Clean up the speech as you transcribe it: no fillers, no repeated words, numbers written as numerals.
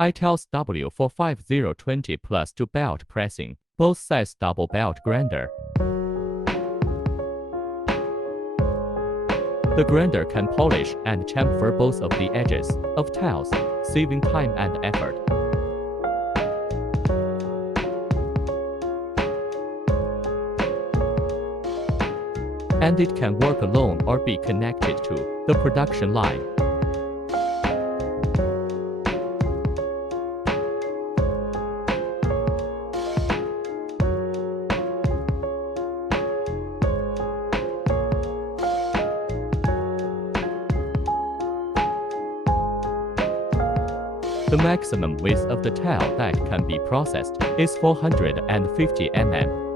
AITAO's W450 20+2 belt pressing, both sides double belt grinder. The grinder can polish and chamfer both of the edges of tiles, saving time and effort. And it can work alone or be connected to the production line. The maximum width of the tile that can be processed is 450 mm.